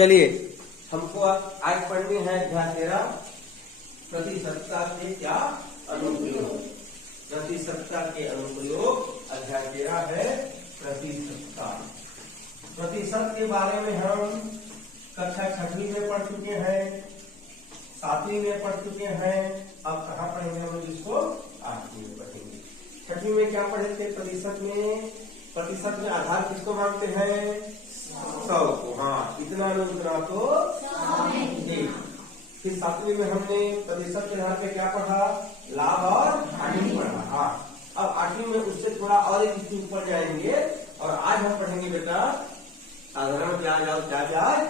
चलिए हमको आज पढ़नी है अध्याय 13 प्रतिशतता के क्या अनुप्रयोग। प्रतिशतता के अनुप्रयोग अध्याय 13 है प्रतिशतता। प्रतिशत के बारे में हम कक्षा 6वीं में पढ़ चुके हैं, 7वीं में पढ़ चुके हैं। अब कहाँ पढ़ेंगे हम इसको? 8वीं में पढ़ेंगे। 6वीं में क्या पढ़े थे? प्रतिशत में आधार किसको मानते हैं? 100 को। हाँ, इतना न उतना तो नहीं। फिर 7वीं में हमने प्रतिशत के आधार पे क्या पढ़ा? लाभ और हानि पढ़ा। हाँ, अब 8वीं में उससे थोड़ा और एक स्टेप ऊपर जाएंगे और आज हम पढ़ेंगे बेटा साधारण ब्याज और ब्याज।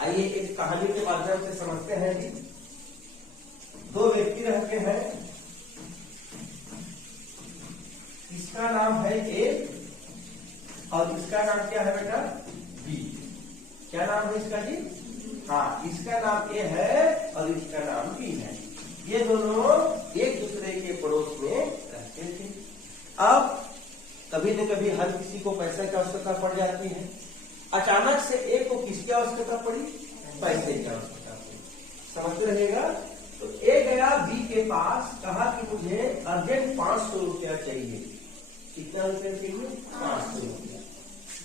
आइए एक कहानी के माध्यम से समझते हैं कि दो व्यक्ति रहते हैं, इसका नाम है ए और इसका नाम क्या है बेटा? बी। क्या नाम है इसका जी? हाँ, इसका नाम ए है और इसका नाम बी है। ये दोनों एक दूसरे के पड़ोस में रहते थे। अब कभी न कभी हर किसी को पैसे की आवश्यकता पड़ जाती है। अचानक से एक को किसकी आवश्यकता पड़ी? पैसे की आवश्यकता पड़ी। समझते रहेगा। तो ए गया बी के पास, कहा कि मुझे अर्जेंट 500 रुपया चाहिए। कितना रुपया चाहिए? 500 रुपया।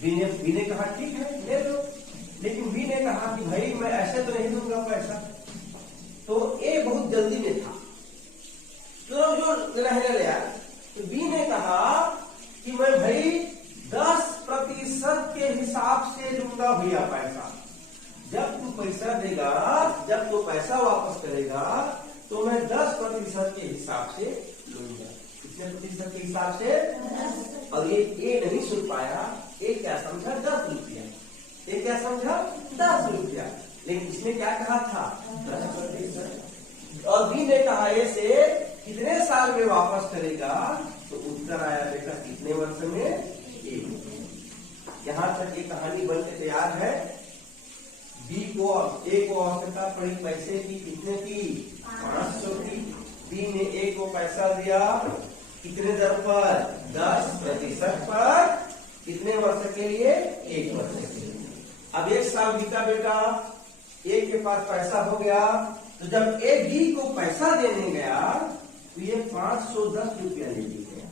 बी ने कहा ठीक है ले लो, लेकिन बी ने कहा कि भाई मैं ऐसे तो नहीं दूंगा पैसा। तो ए बहुत जल्दी में था, तो जो रहने लिया। तो बी ने कहा कि मैं भाई 10% के हिसाब से लूंगा भैया पैसा। जब तू पैसा देगा, जब तू पैसा वापस करेगा तो मैं 10% के हिसाब से लूंगा। कितने प्रतिशत के हिसाब से? और ये ए नहीं सुन पाया। ए क्या समझा? 10 रुपया। ये क्या समझा? 10 रुपया। लेकिन इसने क्या कहा था? 10%। और बी ने कहा ए से कितने साल में वापस करेगा? तो उत्तर आया बेटा कितने वर्ष में? 1। यहाँ तक ये कहानी बन के तैयार है। बी को ए को आवश्यकता पड़ी पैसे की, कितने की? 500 की। बी ने ए को पैसा दिया कितने दर पर? 10% पर। कितने वर्ष के लिए? 1 वर्ष के लिए। अब 1 साल बीता बेटा, ए के पास पैसा हो गया। तो जब ए बी को पैसा देने गया तो ये 510 रुपया लेके गया।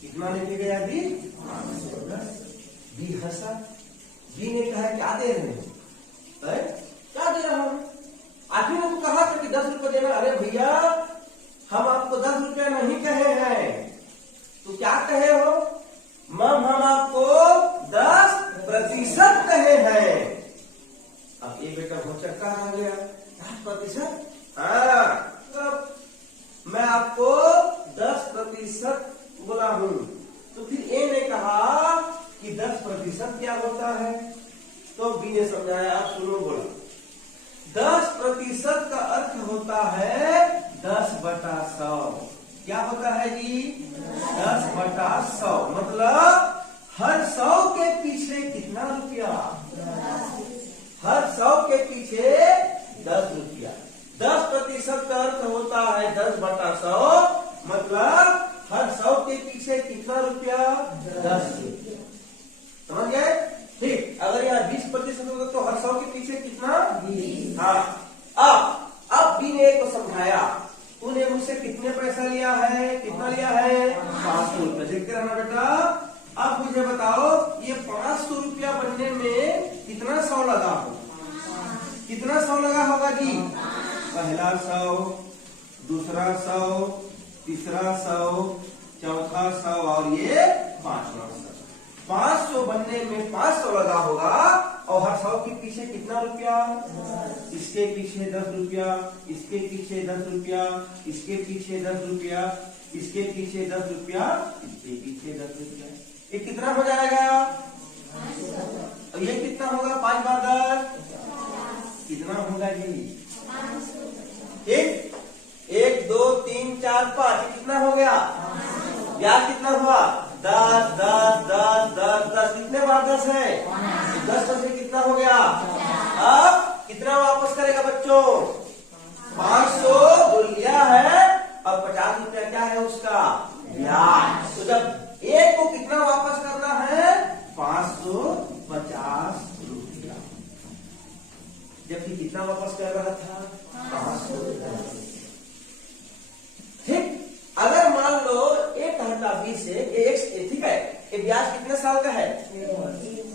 कितना लेके गया बी? 510। बी हंसा। बी ने कहा क्या दे रहे हैं? क्या दे रहा हूं? आखिर में तो कहा था कि 10 रुपया देना। अरे भैया हम आपको 10 रुपया नहीं कहे हैं, तो क्या कहे हो? हम आपको 10% कहे हैं। अब ये बेटा बहुत चक्का आ गया। 10%? हाँ, मैं आपको 10% बोला हूं। तो फिर ए ने कहा कि 10% क्या होता है? तो बी ने समझाया। आप सुनो, बोला 10% का अर्थ होता है 10/100। क्या होता है जी? 10/100। मतलब हर 100 के पीछे कितना रुपया? हर 100 के पीछे 10 रुपया। 10% का अर्थ होता है 10/100। मतलब हर 100 के पीछे कितना रुपया? 10 रुपया। समझ गए? ठीक। अगर यहाँ 20% होगा तो हर 100 के पीछे कितना? 20। हाँ। अब बी ने को समझाया, तूने मुझसे कितने पैसा लिया है? कितना लिया है? 500 रुपया। देखते रहना बेटा। अब मुझे बताओ ये 500 रुपया बनने में कितना 100 लगा होगा? कितना 100 लगा होगा जी? पहला 100, दूसरा 100, तीसरा 100, चौथा 100 और ये 5वां 100। 500 बनने में 500 लगा होगा। और हर 100 के पीछे कितना रुपया? इसके पीछे 10 रुपया, इसके पीछे 10 रुपया, इसके पीछे 10 रुपया, इसके पीछे 10 रुपया, इसके पीछे 10 रुपया। ये कितना हो जाएगा? और ये कितना होगा? 5 बार 10 कितना होगा जी? ठीक। 1 2 3 4 5 कितना हो गया? ब्याज कितना हुआ? 10 10 10 10 10। कितने बार 10 है? 10 में कितना हो गया? अब कितना वापस करेगा बच्चों? 500 जो लिया है। अब 50 रुपया क्या है उसका? ब्याज। तो जब एक को कितना वापस करना है? 550। जबकि कितना वापस कर रहा था 510। ठीक, अगर मान लो ए कहता बी से ठीक है, ये ब्याज कितने साल का है?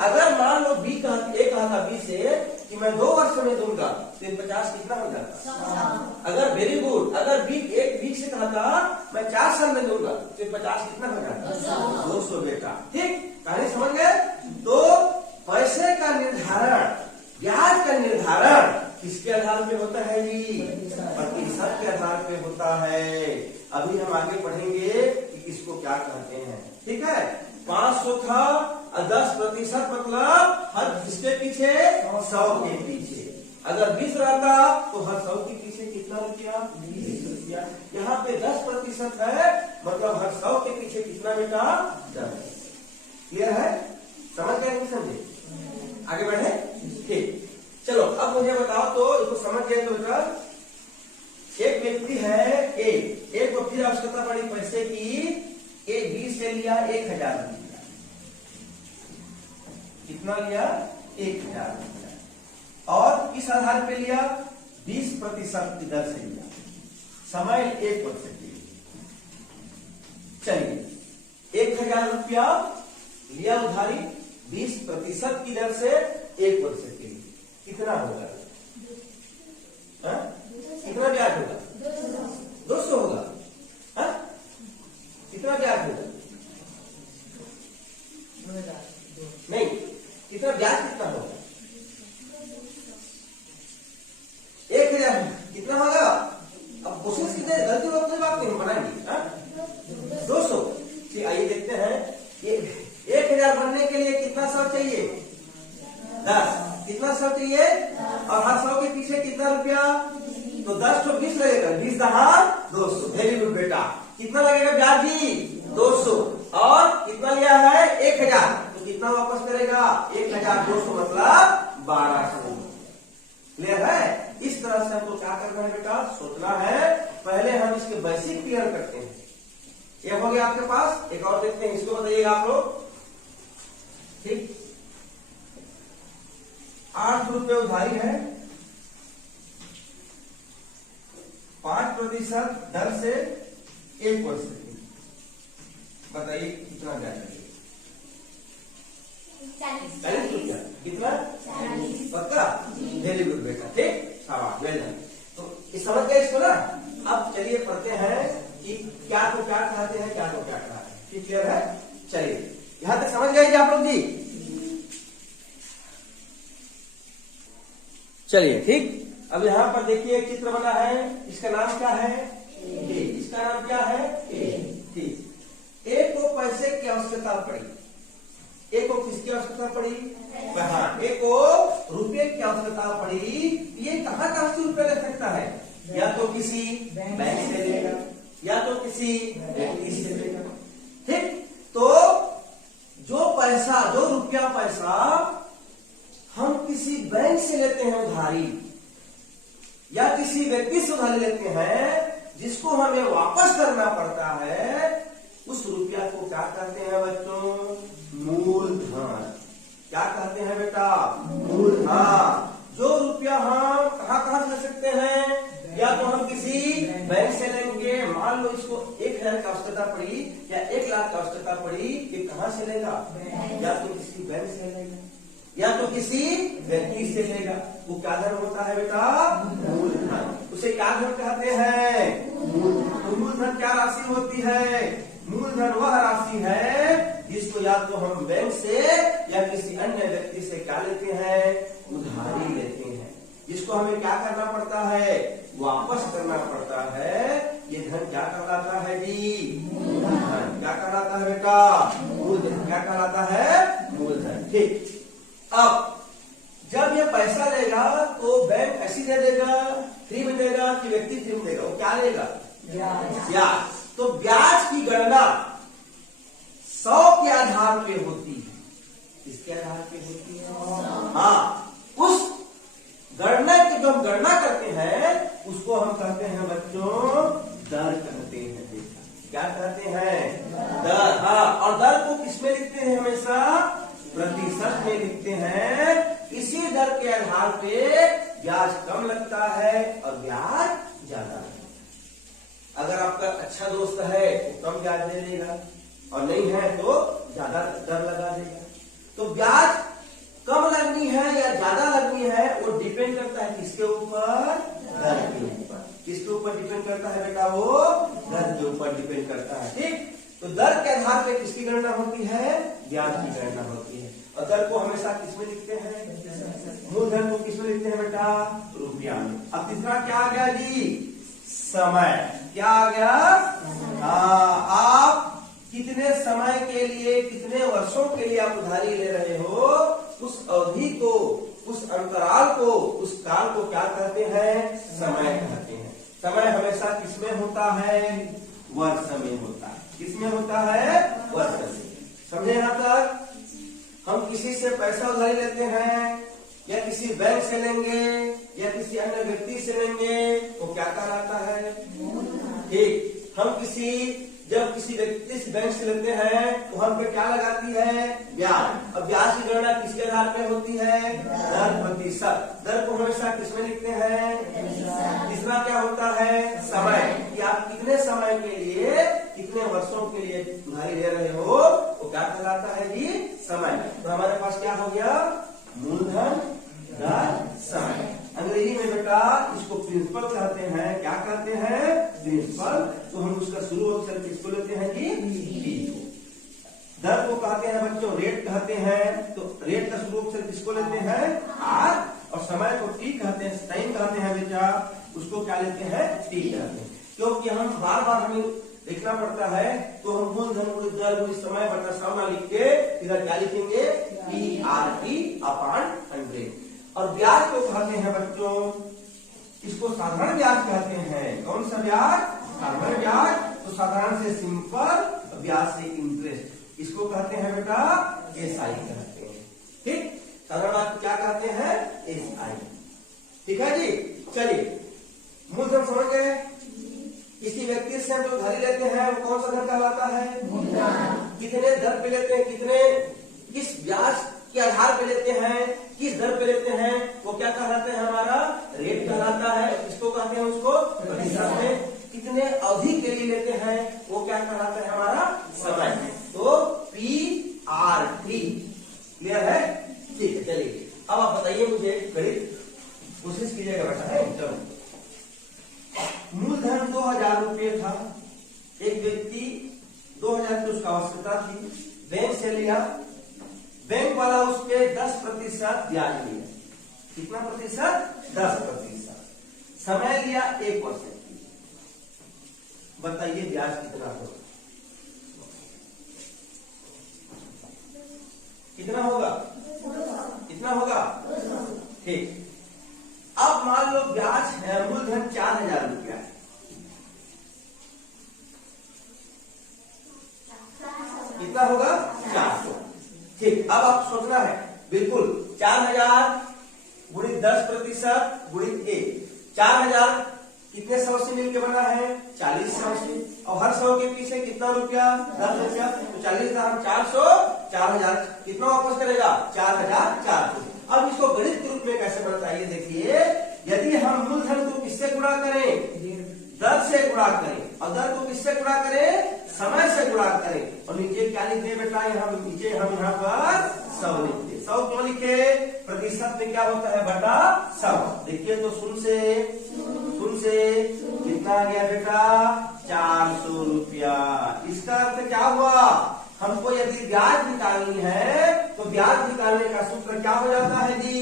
अगर मान लो ए कहता बी से कि मैं 2 वर्ष में दूंगा तो 50 कितना हो जाता? अगर वेरी गुड, अगर बी से कहता मैं 4 साल में दूंगा तो 50 कितना हो जाता? 200 बेटा। ठीक, कहानी समझ गए? तो पैसे का निर्धारण, ब्याज का निर्धारण किसके आधार पे होता है जी? प्रतिशत के आधार पे होता है। अभी हम आगे पढ़ेंगे कि इसको क्या कहते हैं। ठीक है, 500 था और 10% मतलब हर किसके पीछे? 100 के पीछे। अगर 20 रहता तो हर 100 के पीछे कितना रुपया? 20 रुपया। यहाँ पे 10% है, मतलब हर 100 के पीछे कितना बेटा? 10। क्लियर है? समझ गए नहीं समझे? आगे बढ़े? ठीक, चलो अब मुझे बताओ तो इसको समझ गए तो बेटा, एक व्यक्ति है एक को फिर आवश्यकता पड़ी पैसे की, ए बी से लिया 1000 रुपया। कितना लिया? 1000 रुपया। और किस आधार पे लिया? 20% की दर से लिया, समय 1 वर्ष के लिए। चलिए 1000 रुपया लिया उधारी 20% की दर से 1 वर्ष के लिए, कितना होगा? कितना ब्याज होगा? 200 होगा। कितना ब्याज होगा? नहीं, कितना ब्याज कितना होगा? 1000 कितना होगा? अब कोशिश कीजिए, गलती वक्त कोई बात नहीं बनाएंगे। 200। आइए देखते हैं, ये 1000 बनने के लिए कितना साल चाहिए? 10। कितना 100 चाहिए? और हर 100 के पीछे कितना रुपया? तो 10 तो 20 लगेगा, 20 दहार 200। वेरी गुड बेटा। कितना लगेगा ब्याज जी? 200। और कितना लिया है? 1000, तो कितना वापस करेगा? 1200 मतलब 1200। क्लियर है? इस तरह से हमको क्या करना है बेटा? सोचना है। पहले हम इसके बेसिक क्लियर करते हैं। ये हो गया आपके पास। एक और देखते हैं, इसको बताइएगा आप लोग। ठीक, 8 रुपये उधारी है, 5% दर से 1 वर्ष की। बताइए कितना ब्याज लगेगा? 40 रुपया। कितना? 40। पक्का? वेरी गुड बेटा। ठीक, शाबाश, वेल डन। तो इस समझ गए इसको ना? अब चलिए पढ़ते हैं कि क्या तो क्या कहते हैं, क्या तो क्या कहते हैं। ठीक, क्लियर है? चलिए यहां तक समझ गए आप लोग जी? चलिए ठीक, अब यहाँ पर देखिए एक चित्र बना है, इसका नाम क्या है? ए। इसका नाम क्या है? ए। ठीक, ए को पैसे की आवश्यकता पड़ी। ए को किसकी आवश्यकता पड़ी? हाँ, ए को रुपये की आवश्यकता पड़ी। ये कहाँ से रुपये ले सकता है? या तो किसी बैंक से लेगा, या तो किसी व्यक्ति से लेगा। ठीक, तो जो रुपया पैसा हम किसी बैंक से लेते हैं उधारी, या किसी व्यक्ति से उधारी लेते हैं, जिसको हमें वापस करना पड़ता है, उस रुपया को क्या कहते हैं बच्चों? मूलधन। क्या कहते हैं बेटा? मूलधन। जो रुपया हम कहाँ से ले सकते हैं? या तो हम किसी बैंक से लेंगे। मान लो इसको 1000 की आवश्यकता पड़ी या 1 लाख की आवश्यकता पड़ी, ये कहाँ से लेगा? या तो किसी बैंक से लेगा, या तो किसी व्यक्ति से लेगा। वो क्या धन होता है बेटा? मूलधन। उसे क्या धन कहते हैं? मूलधन। मूलधन क्या राशि होती है? मूलधन वह राशि है जिसको या तो हम बैंक से या किसी अन्य व्यक्ति से क्या लेते हैं? उधारी लेते हैं, जिसको हमें क्या करना पड़ता है? वापस करना पड़ता है। ये धन क्या कहलाता है जी? मूलधन। क्या कहलाता है बेटा? मूलधन। क्या कहलाता है? मूलधन। ठीक, अब जब ये पैसा लेगा तो बैंक ऐसी दे देगा, फ्री में देगा कि व्यक्ति फ्री में देगा? वो क्या लेगा? ब्याज। तो ब्याज की गणना 100 के आधार पे होती है। किसके आधार पे होती है? हाँ, उस गणना की जो हम गणना करते हैं उसको हम कहते हैं बच्चों दर कहते हैं। बेटा क्या कहते हैं? दर। हाँ, और दर को किसमें लिखते हैं? हमेशा प्रतिशत में लिखते हैं। इसी दर के आधार पे ब्याज कम लगता है और ब्याज ज्यादा लगता है। अगर आपका अच्छा दोस्त है तो कम ब्याज दे देगा और नहीं है तो ज्यादा दर लगा देगा। तो ब्याज कम लगनी है या ज्यादा लगनी है वो डिपेंड करता है किसके ऊपर? दर के ऊपर। किसके ऊपर डिपेंड करता है बेटा? वो दर के ऊपर डिपेंड करता है। ठीक, तो दर के आधार पे किसकी गणना होती है? ब्याज की गणना होती है। और दर को हमेशा किसमें लिखते हैं? मूलधन को किसमें लिखते हैं बेटा? रुपया में। अब तीसरा क्या आ गया जी? समय। क्या आ गया? आप कितने समय के लिए, कितने वर्षों के लिए आप उधारी ले रहे हो, उस अवधि को, उस अंतराल को, उस काल को क्या कहते हैं? समय कहते हैं। समय हमेशा किसमें होता है? वर्ष में होता है। किसमें होता है? वर्ष में। समझे यहां तक? हम किसी से पैसा उधारी लेते हैं या किसी बैंक से लेंगे या किसी अन्य व्यक्ति से लेंगे तो क्या कहलाता है? ठीक, हम जब किसी व्यक्ति से बैंक से लेते हैं तो हम पे क्या लगाती है? ब्याज। अब ब्याज की गणना किसके आधार पे होती है? दर प्रतिशत। दर को हमेशा किसमें लिखते हैं? तीसरा क्या होता है? समय। कि आप कितने समय के लिए, कितने वर्षों के लिए उधारी ले रहे हो वो क्या कहलाता है जी? समय। तो हमारे पास क्या हो गया? मूलधन, दर, समय। अंग्रेजी में बेटा इसको प्रिंसिपल कहते हैं। क्या कहते हैं? प्रिंसिपल। तो हम उसका शुरू अक्षर किसको लेते हैं जी? पी को। दर को कहते हैं बच्चों रेट कहते हैं। तो रेट का शुरू अक्षर किसको लेते हैं? आर। और समय को टी कहते हैं, टाइम कहते हैं बेटा, उसको क्या लेते हैं? टी कहते हैं। क्योंकि हम बार बार हमें लिखना पड़ता है तो हम मूलधन, दर, समय बटा 100 ना लिख के इधर क्या लिखेंगे? PRT upon 100। और ब्याज को कहते हैं बच्चों, इसको साधारण ब्याज कहते हैं। कौन सा ब्याज? साधारण ब्याज। तो साधारण से सिंपल, ब्याज से इंटरेस्ट, इसको कहते हैं बेटा SI कहते हैं। ठीक, साधारण ब्याज को क्या कहते हैं? SI। ठीक है जी। चलिए, मूलधन समझ गए। किसी व्यक्ति से हम जो उधारी लेते हैं वो कौन सा धन कहलाता है? कितने दर पे लेते हैं, कितने, किस ब्याज के आधार पे लेते हैं, किस दर पे लेते हैं, वो क्या कहलाता है? हमारा रेट कहलाता है। इसको कहते हैं उसको प्रतिशत में। कितने अवधि के लिए लेते हैं वो क्या कहलाता है? हमारा समय। तो PRT। क्लियर है? ठीक है, चलिए अब आप बताइए मुझे, गणित कोशिश कीजिएगा बेटा। है चलो, मूलधन 2000 रुपये था। एक व्यक्ति 2000 की उसका आवश्यकता थी, बैंक से लिया। बैंक वाला उस पे 10% ब्याज लिया। कितना प्रतिशत? 10%। समय लिया 1 वर्ष की। बताइए ब्याज कितना होगा? कितना होगा? कितना होगा? ठीक, अब मान लो ब्याज है, मूलधन 4000 रुपया है। कितना होगा? 400। ठीक, अब आप सोचना है बिल्कुल 4000 गुणित 10% गुणित 1। 4000 कितने 100 से मिलकर बना है? 40 100 से। और हर 100 के पीछे कितना रुपया? 10 रुपया। तो 40,000 400, 4000 कितना वापस करेगा? 4400। अब इसको गणित के रूप में कैसे बताइए? देखिए, यदि हम मूलधन को किससे गुणा करें? दर से गुणा करें। और दर को किससे गुणा करें? समय से गुणा करें। और नीचे क्या लिखते बेटा? यहाँ नीचे हम यहाँ पर 100 लिखते। 100 क्यों लिखे? प्रतिशत में क्या होता है? बटा 100। देखिए तो शून्य से कितना आ गया बेटा? 400 रुपया। इसका अर्थ क्या हुआ? हमको यदि ब्याज निकालनी है तो ब्याज निकालने का सूत्र क्या हो जाता है जी?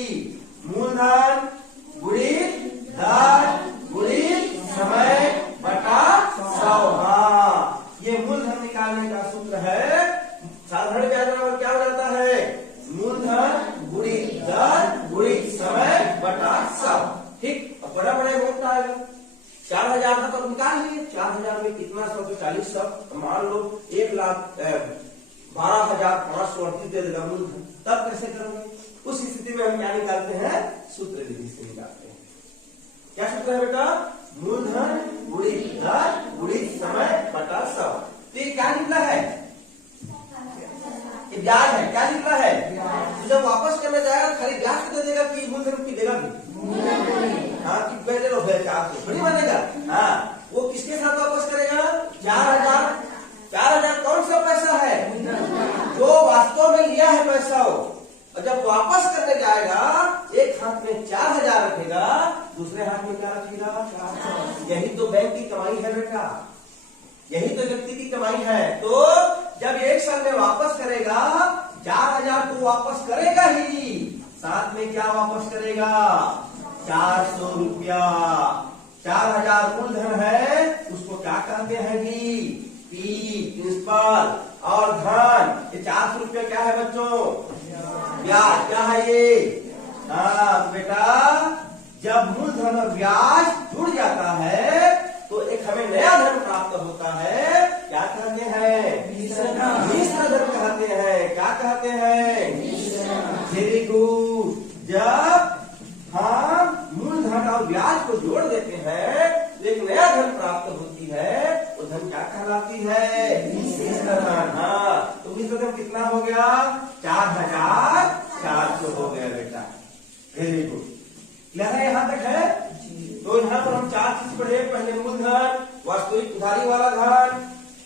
मूलधन गुणित दर गुणित समय बटा 100। हाँ, ये मूलधन निकालने का सूत्र है। साधारण ब्याज बराबर क्या हो जाता है? मूलधन गुणित दर गुणित समय बटा 100। ठीक, अब बड़ा बड़ा अमाउंट आएगा। 4000 था तो निकाल लिए। 4000 में कितना? 100 तो 40 100। मान लो 1,12,538 दे देगा मूलधन। तब कैसे करोगे? उस स्थिति में हम क्या निकालते हैं? सूत्र विधि से निकालते हैं। क्या सूत्र है बेटा? मूलधन गुणित दर गुणित समय बटा 100। तो ये क्या निकला है? ये ब्याज है। क्या निकला है? तो जब वापस करने जाएगा खाली ब्याज को दे देगा कि मूलधन की देगा भी? हाँ, कि पहले लो भैया 400 थोड़ी मानेगा। हाँ, वो किसके साथ वापस करेगा? 4000। 4000 कौन सा पैसा है? जो वास्तव में लिया है पैसा हो। और जब वापस करने जाएगा एक हाथ में 4000 रखेगा, दूसरे हाथ में क्या रखेगा? 400। यही तो बैंक की कमाई है बेटा, यही तो व्यक्ति की कमाई है। तो जब एक साल में वापस करेगा 4000 तो वापस करेगा ही, साथ में क्या वापस करेगा? 400 रुपया। 4000 मूलधन है, उसको क्या कहते हैं जी? प्रिंसिपल। और धन, ये 400 रुपया क्या है बच्चों? ब्याज। क्या है ये? हाँ बेटा, जब मूलधन और ब्याज जुड़ जाता है तो एक हमें नया धन प्राप्त होता है। क्या कहते हैं? मिश्र धन कहते हैं। क्या कहते हैं? Very good. जब हम मूलधन और ब्याज को जोड़ देते हैं तो एक नया धन प्राप्त होती है। वो धन क्या कहलाती है? मिश्र धन। हाँ, तो मिश्र धन कितना हो गया? 4400 हो गया बेटा। Very good. लहरा यहाँ तक है? तो यहाँ पर हम 4 चीज पढ़े। पहले मूलधन, वास्तविक उधारी वाला धन,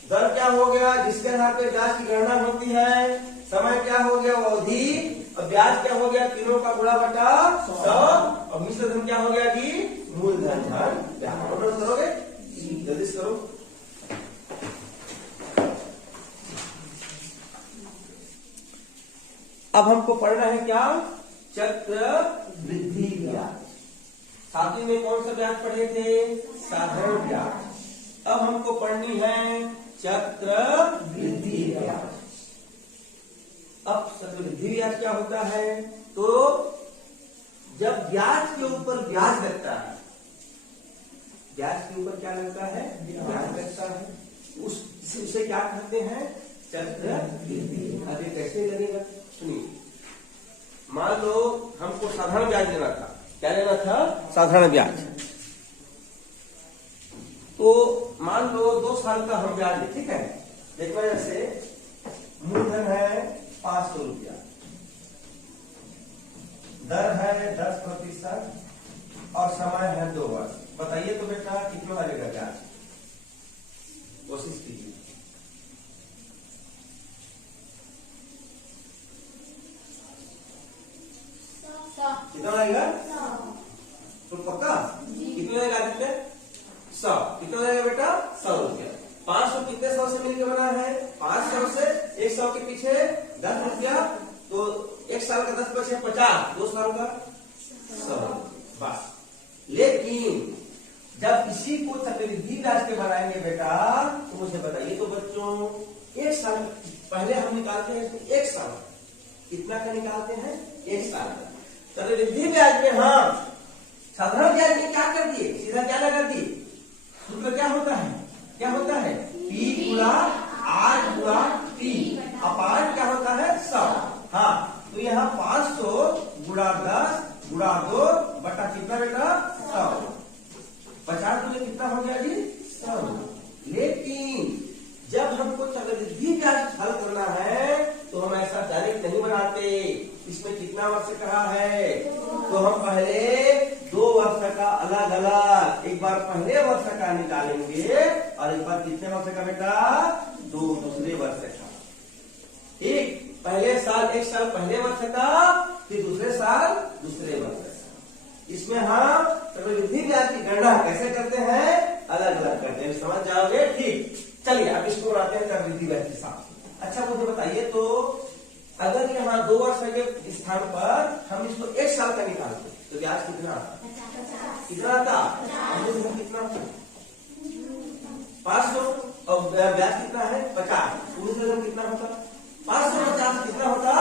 दर क्या हो गया जिसके आधार पर ब्याज की गणना होती है, समय क्या हो गया? अवधि, और ब्याज क्या हो गया? तीनों का गुणा बटा 100, और मिश्र धन क्या हो गया जी? मूलधन धन ब्याज। नोट करोगे? जल्दी से करो। अब हमको पढ़ना है क्या? चक्रवृद्धि ब्याज। सातवीं में कौन सा ब्याज पढ़े थे? साधारण ब्याज। अब हमको पढ़नी है चक्रवृद्धि ब्याज। अब चक्रवृद्धि ब्याज क्या होता है? तो जब ब्याज के ऊपर ब्याज लगता है, ब्याज के ऊपर क्या लगता है? ब्याज लगता है, उसे क्या कहते हैं? चक्रवृद्धि। अभी कैसे लगेगा सुनिए। मान लो हमको साधारण ब्याज देना था। क्या लेना था? साधारण ब्याज। तो मान लो 2 साल का हम ब्याज ले, ठीक है? देखो जैसे मूलधन है 500 रुपया, दर है 10% और समय है 2 वर्ष। बताइए तो बेटा कितना लगेगा ब्याज? कोशिश कीजिए। कितना लगेगा? तो पक्का? कितना लगेगा आदित्य? 100। कितना लगेगा बेटा? 100 रुपया। 500 कितने 100 से मिलकर बना है? 500 से 100 के पीछे 10 रुपया, तो 1 साल का 10 बचे 50, 2 साल का 100 बस। लेकिन जब इसी को चक्रवृद्धि ब्याज के बनाएंगे बेटा, तो मुझे बताइए तो बच्चों, 1 साल पहले हम निकालते हैं 1 साल, कितना का निकालते हैं? 1 साल। चक्रवृद्धि ब्याज में हम साधारण ब्याज में क्या कर दिए? सीधा क्या लगा दिए? सूत्र क्या होता है? क्या होता है? P गुणा R गुणा T अपान क्या होता है? 100। हाँ, तो यहाँ 500 गुणा 10 गुणा 2 बटा कितना बेटा? 100। 50 में कितना हो गया जी? 100। लेकिन जब हमको चक्रवृद्धि ब्याज हल करना है तो हम ऐसा डायरेक्ट नहीं बनाते। इसमें कितना वर्ष कहा है? तो हम पहले 2 वर्ष का अलग अलग, एक बार पहले वर्ष का निकालेंगे और एक बार कितने वर्ष का बेटा? 2 दूसरे वर्ष का। ठीक, पहले साल 1 साल पहले वर्ष का, फिर दूसरे साल दूसरे वर्ष का। इसमें हम चक्रवृद्धि ब्याज की गणना कैसे करते हैं? अलग अलग करते हैं। समझ जाओगे? ठीक, चलिए अब इसको बनाते हैं चक्रवृद्धि ब्याज के साथ। अच्छा मुझे बताइए तो अगर यहाँ 2 वर्ष के स्थान पर हम इसको 1 साल का निकालते तो ब्याज कितना आता? कितना आता? कितना? 500 और ब्याज कितना है? 50। कितना होता? 550 कितना होता?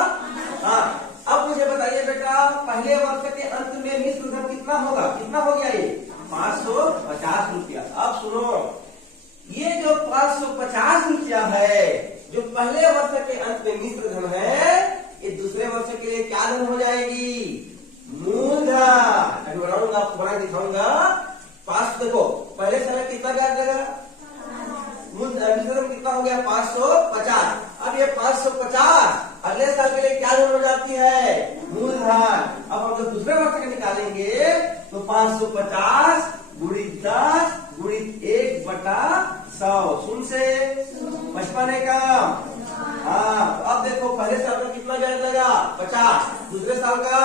हाँ, अब मुझे बताइए बेटा पहले वर्ष के अंत में मिश्र धन कितना होगा? कितना हो गया ये? 550 रुपया। अब सुनो, ये जो 550 रुपया है जो पहले वर्ष के अंत में मिश्र धन है, ये दूसरे वर्ष के लिए क्या धन हो जाएगी? मूलधन। अभी बनाऊंगा, आपको बना दिखाऊंगा। 5 देखो पहले साल में कितना ब्याज लगेगा? मिश्र धन कितना हो गया? 550। अब ये 550 अगले साल के लिए क्या जमा हो जाती है? मूलधन। अब हम जब दूसरे वर्ष का निकालेंगे तो 550 गुणित 10 गुणित 1/100 शून्य से 55 है हाँ। तो अब देखो पहले साल का कितना ब्याज लगा? 50। दूसरे साल का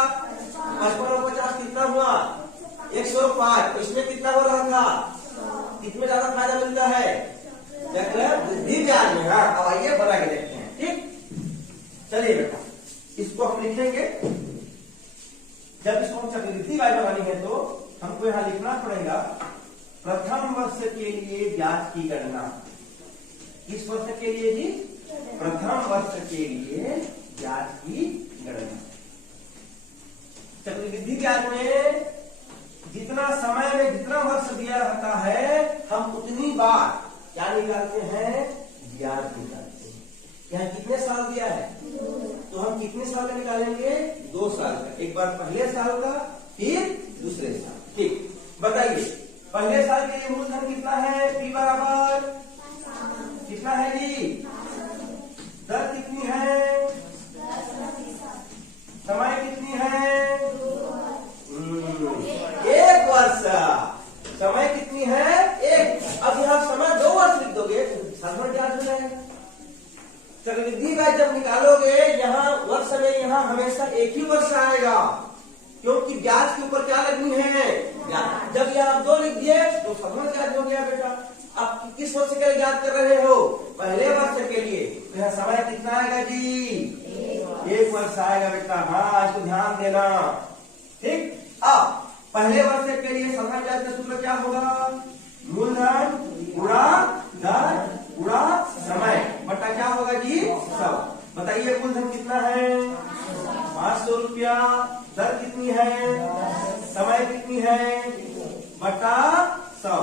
55 और 50 कितना हुआ? 105। तो इसमें कितना हो रहा था? कितने ज्यादा फायदा मिलता है? वृद्धि ब्याज में। हाँ, अब आइए बना के देखते हैं। ठीक, चलिए बेटा इसको हम लिखेंगे। जब इसको हम चक्रवृद्धि ब्याज बनानी है तो हमको यहाँ लिखना पड़ेगा प्रथम वर्ष के लिए ब्याज की गणना। किस वर्ष के लिए जी? प्रथम वर्ष के लिए ब्याज की गणना। चक्रवृद्धि ब्याज में जितना समय में जितना वर्ष दिया रहता है हम उतनी बार क्या निकालते हैं? ब्याज निकालते हैं। यहाँ कितने साल दिया है तो हम कितने साल का निकालेंगे? 2 साल का। एक बार पहले साल का फिर दूसरे साल। ठीक, बताइए पहले साल के लिए मूलधन कितना है? P बराबर कितना है जी? दर कितनी है? समय कितनी है? 1 वर्ष। समय कितनी है? 1। अब यहाँ समय 2 वर्ष लिख दोगे तो साधारण ब्याज हो जाएगा। चक्रवृद्धि ब्याज जब निकालोगे यहाँ वर्ष में यहाँ हमेशा एक ही वर्ष आएगा क्योंकि ब्याज के ऊपर क्या लगनी है? ब्याज। जब यहाँ 2 लिख दिए तो साधारण ब्याज हो गया बेटा। अब किस वर्ष के लिए याद कर रहे हो? पहले वर्ष के लिए। तो यहाँ समय कितना आएगा जी? 1 वर्ष आएगा बेटा। हाँ, इसको ध्यान देना। ठीक, अब पहले वर्ष के लिए साधारण ब्याज का सूत्र क्या होगा? मूलधन गुणा दर गुणा समय बटा क्या होगा जी? 100। बताइए मूलधन कितना है? 500 रुपया। दर कितनी है? समय कितनी है? बटा 100।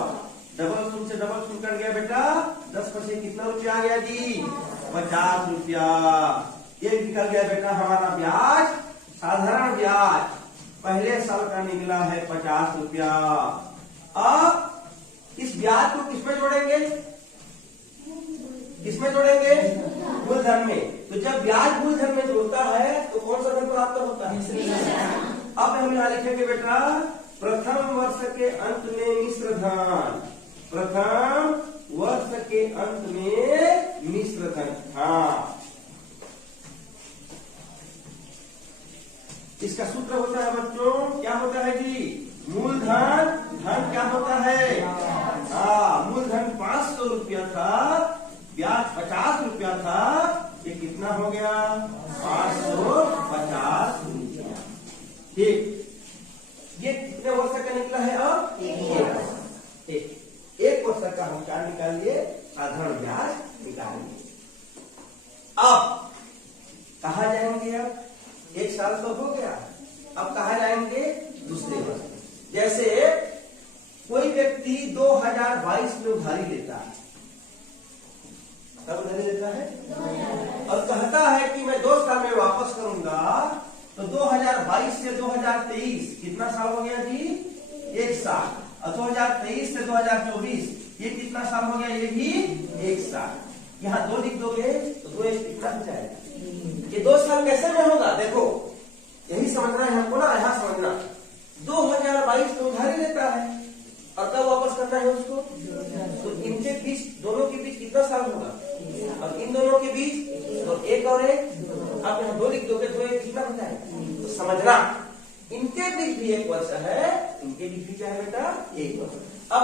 डबल शून्य से डबल शून्य कर गया बेटा। 10% कितना रुपया आ गया जी? 50 रुपया। ये निकल गया बेटा हमारा ब्याज। साधारण ब्याज पहले साल का निकला है 50 रुपया। अब इस ब्याज को किसमें जोड़ेंगे? किसमें जोड़ेंगे? मूलधन में। तो जब ब्याज मूलधन में जोड़ता है तो कौन सा धन प्राप्त होता है? अब हम यहाँ लिखेंगे बेटा प्रथम वर्ष के अंत में मिश्र धन। प्रथम वर्ष के अंत में मिश्र धन। हाँ, इसका सूत्र होता है बच्चों क्या होता है जी? मूलधन धन क्या होता है? हाँ, मूलधन 500 रुपया था, ब्याज 50 रुपया था। ये कितना हो गया? 550 रुपया। ठीक, ये कितने वर्ष का निकला है? अब 1 वर्ष का हम क्या निकाल लिए? साधारण ब्याज निकालेंगे। अब कहा जाएंगे? अब 1 साल तो हो गया, अब कहा जाएंगे? दूसरे वर्ष। जैसे कोई व्यक्ति 2022 में उधारी लेता है। कब उधारी लेता है? और कहता है कि मैं 2 साल में वापस करूंगा। तो 2022 से 2023 कितना साल हो गया जी? 1 साल। और 2023 से 2024 ये कितना साल हो गया? ये भी 1 साल। यहाँ 2 लिख दोगे तो 2 कितना हो जाएगा? ये 2 साल कैसे में होगा? देखो यही समझना है हमको ना, यहाँ समझना। 2022 में उधारी लेता है और कब वापस करना है उसको? तो इनके बीच, दोनों के बीच कितना साल होगा? और इन दोनों के बीच तो 1 और 1। आप यहाँ 2 लिख दोगे तो 1 कितना होता है? तो समझना इनके बीच भी 1 वर्ष है, इनके बीच भी क्या है बेटा? 1 वर्ष। अब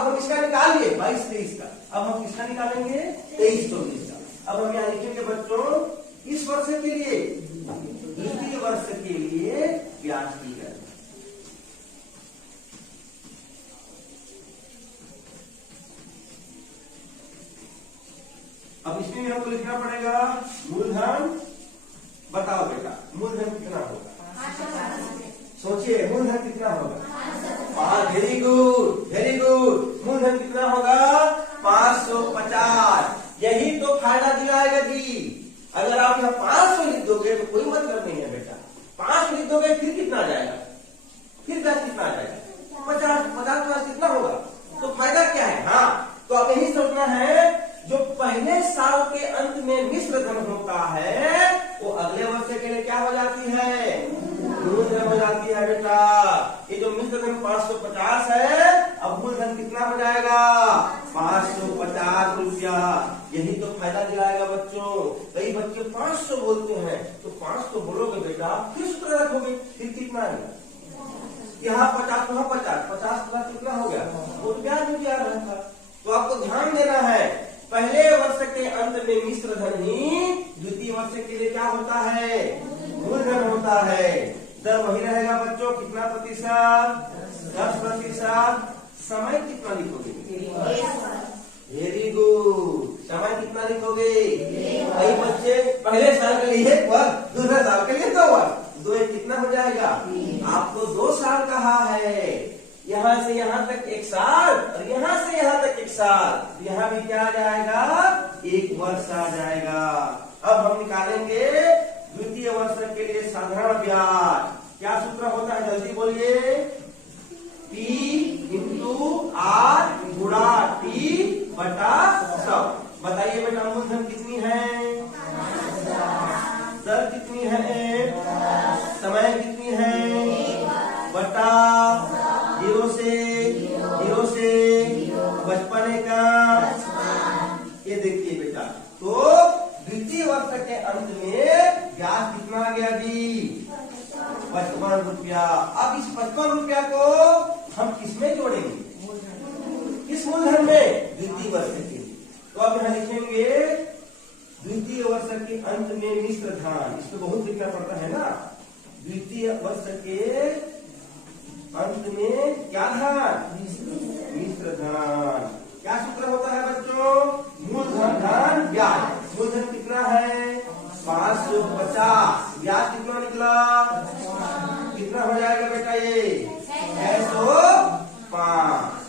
हम इसका निकाल लिए 22-23 का। अब हम किसका निकालेंगे? 23-24 का। अब हम यहाँ लिखेंगे बच्चों इस वर्ष के लिए, द्वितीय वर्ष के लिए ब्याज की गणना। अब इसमें हमको लिखना पड़ेगा मूलधन। बताओ बेटा मूलधन कितना होगा? सोचिए मूलधन कितना होगा? Very good, very good. मूलधन कितना होगा? 550। यही तो फायदा दिलाएगा जी। अगर आप यहाँ 500 लिख दोगे तो कोई मतलब नहीं है बेटा। 500 लिख दोगे फिर कितना आ जाएगा? फिर ब्याज कितना आ जाएगा? 50 कितना होगा? तो फायदा क्या है? हाँ, तो अब यही सोचना है जो पहले साल के अंत में मिश्र धन होता है वो दिया है बेटा। ये जो मिश्र धन 550 है, अब मूलधन कितना हो जाएगा? 550 रुपया। यही तो फायदा दिलाएगा बच्चों। कई बच्चे 500 बोलते हैं, तो 500 बोलोगे बेटा, फिर सूत्र रखोगे, फिर कितना आएगा? यहाँ 50, वहाँ 50, 50 कितना हो गया? वो ब्याज में भी आ रहा था। तो आपको ध्यान देना है, पहले वर्ष के अंत में मिश्र धन ही द्वितीय वर्ष के लिए क्या होता है? मूलधन होता है। दर वही रहेगा बच्चों, कितना प्रतिशत? 10%। समय कितना लिखोगे? Very good. समय कितना लिखोगे? कई बच्चे पहले साल के लिए 1 वर्ष, दूसरे साल के लिए 2 वर्ष, 2 कितना हो जाएगा? आपको 2 साल कहा है। यहाँ से यहाँ तक 1 साल और यहाँ से यहाँ तक 1 साल, यहाँ भी क्या आ जाएगा? 1 वर्ष आ जाएगा। अब हम निकालेंगे द्वितीय वर्ष के लिए साधारण ब्याज। क्या सूत्र होता है? जल्दी बोलिए। P इंटू R गुणा T बटा 100। बताइए बेटा, मूलधन कितनी है? दर कितनी है? समय कितनी है? बटा 0 से 55 का। ये देखिए बेटा, तो द्वितीय वर्ष के अंत में ब्याज कितना आ गया जी? 55 रुपया। अब इस 55 रुपया को हम किसमें जोड़ेंगे? किस मूलधन में? द्वितीय वर्ष के। तो अब यहाँ लिखेंगे द्वितीय वर्ष के अंत में मिश्र धन। इसको बहुत लिखना पड़ता है ना। द्वितीय वर्ष के अंत में क्या धन? मिश्र धन। क्या सूत्र होता है बच्चों? मूलधन धन ब्याज। मूलधन कितना है? 550। ब्याज कितना निकला? कितना हो जाएगा बेटा? ये 605।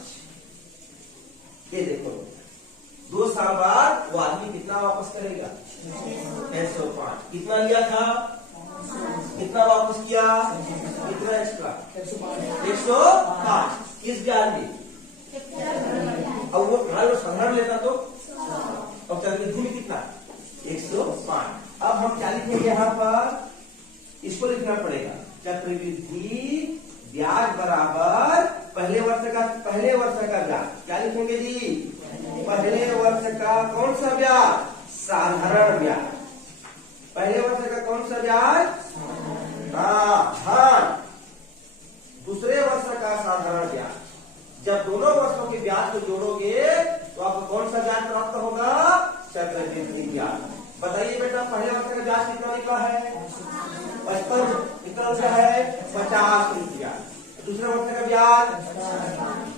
ये देखो, 2 साल बाद वो आदमी कितना वापस करेगा? 605। कितना लिया था? कितना वापस किया? कितना एक्स्ट्रा? 105। किस ब्याज में? अब वो मान लो साधारण लेता तो अब चक्रवृद्धि में कितना? 105। अब हम क्या लिखेंगे यहाँ पर? इसको लिखना पड़ेगा, चक्रवृद्धि ब्याज बराबर पहले वर्ष का ब्याज। क्या लिखेंगे जी? पहले वर्ष का कौन सा ब्याज? साधारण ब्याज। पहले वर्ष का कौन सा ब्याज? हाँ। दूसरे वर्ष का साधारण ब्याज। जब दोनों वर्षों के ब्याज को जोड़ोगे तो आपको कौन सा ब्याज प्राप्त होगा? चक्रवृद्धि ब्याज। बताइए बेटा, पहले वर्ष का ब्याज कितना निकला है? 55। कितना रुपया है? 50 रुपया। दूसरे वर्ष का ब्याज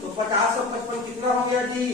तो 50 और 55 कितना हो गया जी?